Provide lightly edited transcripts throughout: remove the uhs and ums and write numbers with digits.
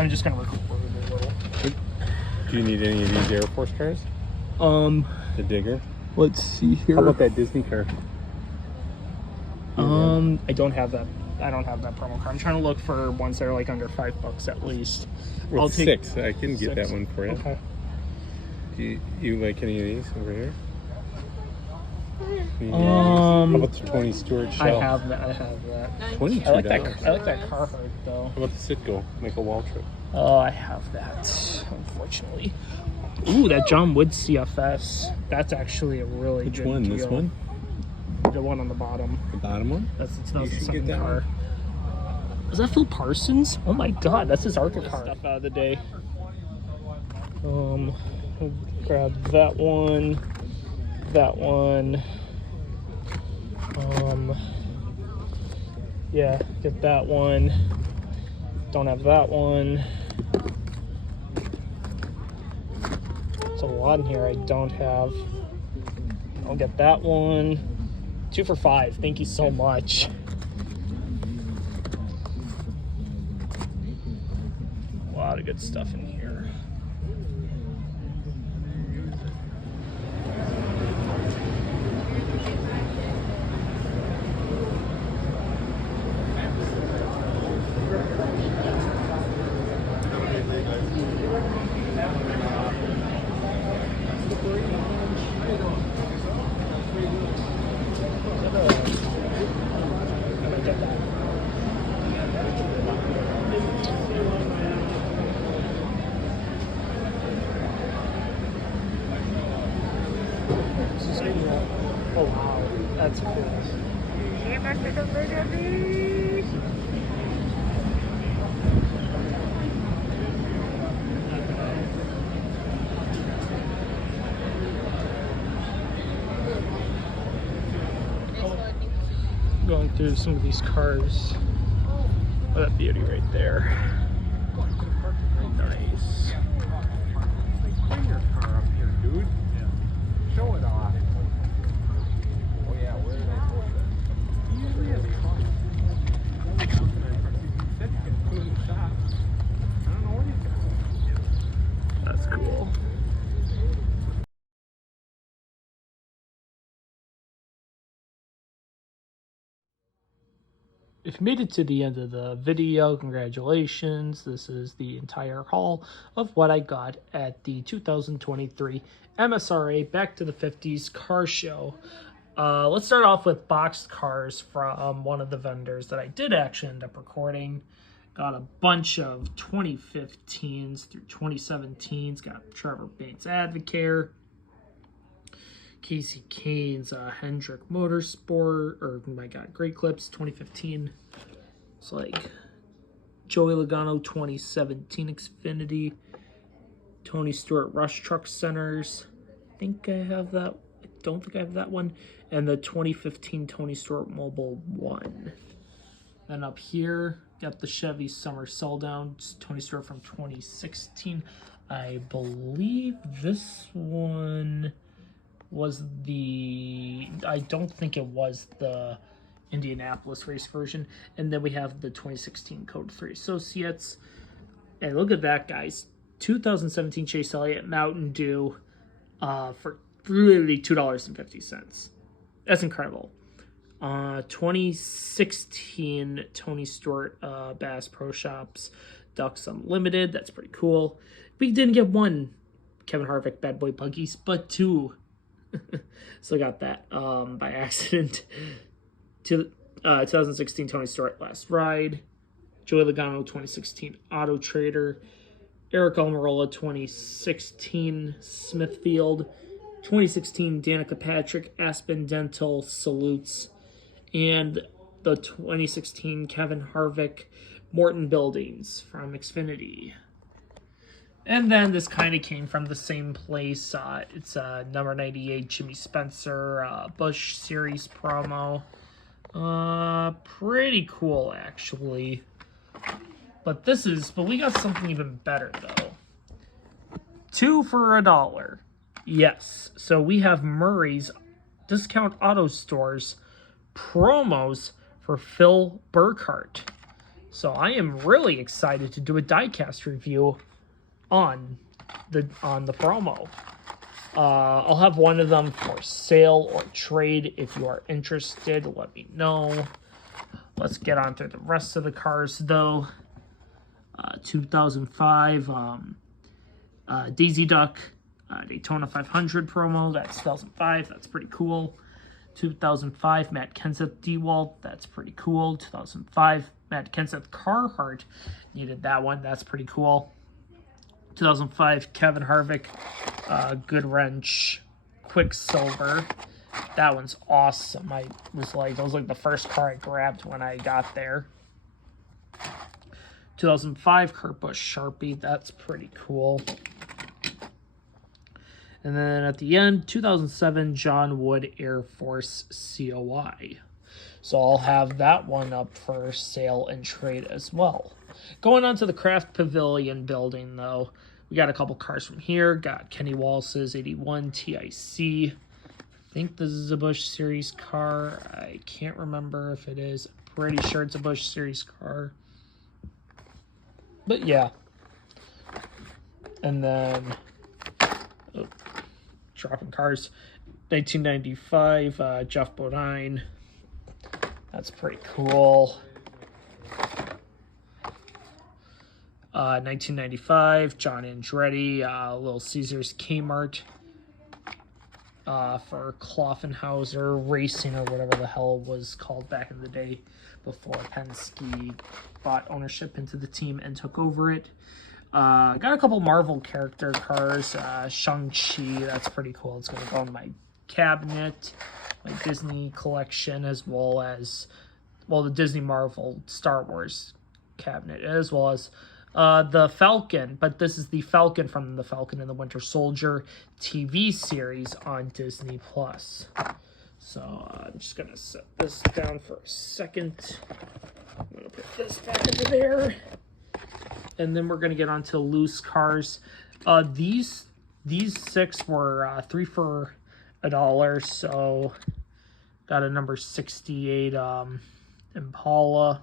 I'm just gonna record a little. Do you need any of these Air Force cars? The digger. Let's see here. How about that Disney car? I don't have that. I don't have that promo card. I'm trying to look for ones that are like under $5 at least. Well, I'll take 6. I can get that one for you. Okay. Do you like any of these over here? How about the Tony Stewart shell? I have that. $22. I like that Carhartt though. How about the Citgo Michael Waltrip? Oh, I have that. Unfortunately. Ooh, that John Wood CFS. That's actually a really Which good one? deal. This one? The one on the bottom. The bottom one? That's the You should 2007 get that car. Is that Phil Parsons? Oh my God, that's his ARCA car. Stuff out of the day. We'll grab that one. That one. Yeah, get that one. Don't have that one. There's a lot in here I don't have. I'll get that one. 2 for $5. Thank you so much. A lot of good stuff in here. Oh wow, that's cool. Going through some of these cars. Oh, that beauty right there. Nice. Bring your car up here, dude. Yeah. Show it off. Oh yeah, where did I put it? Usually it's fun. I don't know what he's got. That's cool. If you made it to the end of the video, congratulations. This is the entire haul of what I got at the 2023 MSRA Back to the 50s car show. Let's start off with boxed cars from one of the vendors that I did actually end up recording. Got a bunch of 2015s through 2017s. Got Trevor Bates Advocare, Casey Kane's Hendrick Motorsport, or my God, Great Clips 2015. It's like Joey Logano 2017 Xfinity, Tony Stewart Rush Truck Centers. I think I have that. I don't think I have that one. And the 2015 Tony Stewart Mobile 1. Then up here, got the Chevy Summer Selldown, Tony Stewart from 2016. I believe this one was I don't think it was the Indianapolis race version. And then we have the 2016 Code 3 Associates. And look at that, guys. 2017 Chase Elliott Mountain Dew for literally $2.50. That's incredible. 2016 Tony Stewart Bass Pro Shops Ducks Unlimited. That's pretty cool. We didn't get one Kevin Harvick Bad Boy Buggies, but 2. So I got that by accident. 2016 Tony Stewart Last Ride, Joey Logano 2016 Auto Trader, Eric Almirola 2016 Smithfield, 2016 Danica Patrick Aspen Dental Salutes, and the 2016 Kevin Harvick Morton Buildings from Xfinity. And then this kind of came from the same place. It's number 98 Jimmy Spencer Busch Series promo. Pretty cool, actually. But we got something even better, though. 2 for $1. Yes. So we have Murray's Discount Auto Stores promos for Phil Burkhart. So I am really excited to do a diecast review on the promo. I'll have one of them for sale or trade. If you are interested, let me know. Let's get on through the rest of the cars, though. 2005 Daisy Duck Daytona 500 promo. That's 2005. That's pretty cool. 2005 Matt Kenseth DeWalt. That's pretty cool. 2005 Matt Kenseth Carhartt. Needed that one. That's pretty cool. 2005 Kevin Harvick Good Wrench Quicksilver. That one's awesome. That was like the first car I grabbed when I got there. 2005 Kurt Busch Sharpie. That's pretty cool. And then at the end, 2007 John Wood Air Force COI. So I'll have that one up for sale and trade as well. Going on to the Craft Pavilion building, though, we got a couple cars from here. Got Kenny Wallace's 81 TIC. I think this is a Busch Series car. I can't remember if it is. I'm pretty sure it's a Busch Series car. But yeah. And then, dropping cars. 1995 Jeff Bodine. That's pretty cool. 1995 John Andretti, Little Caesars Kmart. For Kloffenhauser Racing, or whatever the hell it was called back in the day, before Penske bought ownership into the team and took over it. Got a couple Marvel character cars. Shang-Chi, that's pretty cool. It's going to go in my cabinet, my Disney collection, as well as, well, the Disney Marvel Star Wars cabinet, as well as the Falcon. But this is the Falcon from the Falcon and the Winter Soldier TV series on Disney Plus. So I'm just going to set this down for a second. I'm going to put this back over there. And then we're going to get onto loose cars. These 6 were 3 for $1. So got a number 68 Impala.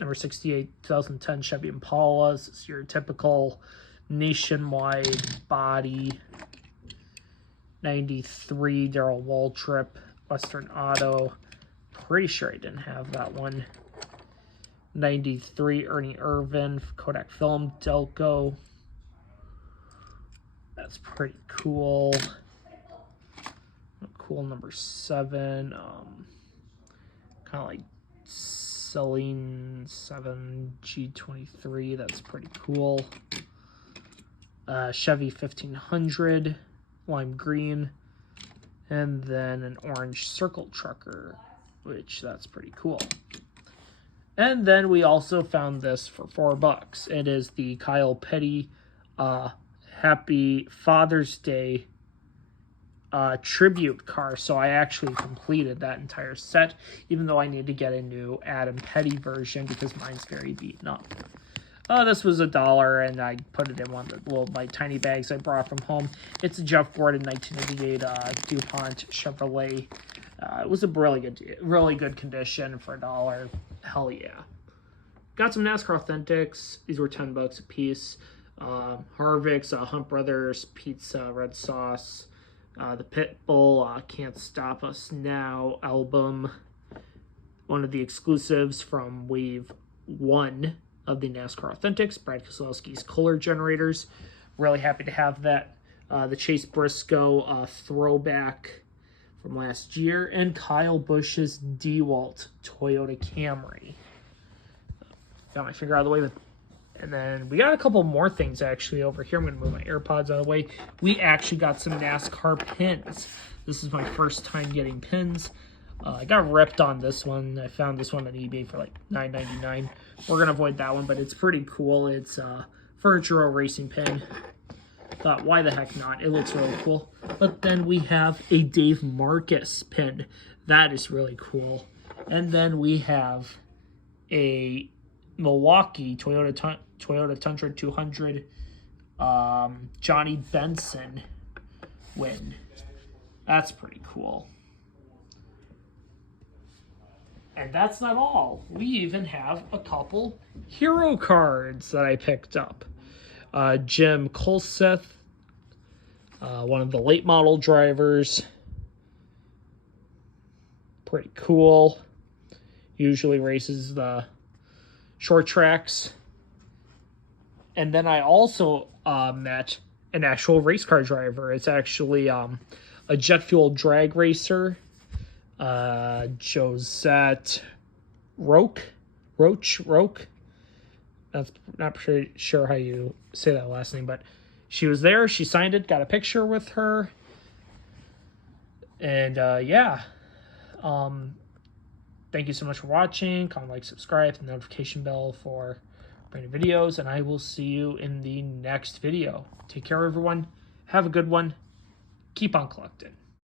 Number 68 2010 Chevy Impala. This is your typical nationwide body. 93 Darrell Waltrip Western Auto. Pretty sure I didn't have that one. 93 Ernie Irvan Kodak Film Delco. That's pretty cool. Cool number 7. Kind of like Celine 7 G23. That's pretty cool. Chevy 1500 lime green, and then an orange circle trucker, which that's pretty cool. And then we also found this for $4. It is the Kyle Petty Happy Father's Day tribute car. So I actually completed that entire set, even though I need to get a new Adam Petty version because mine's very beaten up. This was $1, and I put it in one of the my tiny bags I brought from home. It's a Jeff Gordon 1988 DuPont Chevrolet. It was a really good condition for $1. Hell yeah. Got some NASCAR Authentics. These were $10 a piece. Harvick's Hunt Brothers Pizza Red Sauce. The Pitbull Can't Stop Us Now album. One of the exclusives from Wave 1 of the NASCAR Authentics. Brad Keselowski's Kohler Generators. Really happy to have that. The Chase Briscoe throwback from last year. And Kyle Busch's DeWalt Toyota Camry. Got my finger out of the way. And then we got a couple more things actually over here. I'm going to move my AirPods out of the way. We actually got some NASCAR pins. This is my first time getting pins. I got ripped on this one. I found this one on eBay for like $9.99. We're going to avoid that one, but it's pretty cool. It's a Furniture Row Racing pin. Thought, why the heck not? It looks really cool. But then we have a Dave Marcus pin. That is really cool. And then we have a Milwaukee Toyota Tundra 200 Johnny Benson win. That's pretty cool. And that's not all. We even have a couple hero cards that I picked up. Jim Colseth, one of the late model drivers. Pretty cool. Usually races the short tracks. And then I also met an actual race car driver. It's actually a jet fuel drag racer. Josette Roche. That's not sure how you say that last name, but she was there. She signed it, got a picture with her. And yeah. Thank you so much for watching. Comment, like, subscribe, hit the notification bell for brand new videos, and I will see you in the next video. Take care, everyone. Have a good one. Keep on collecting.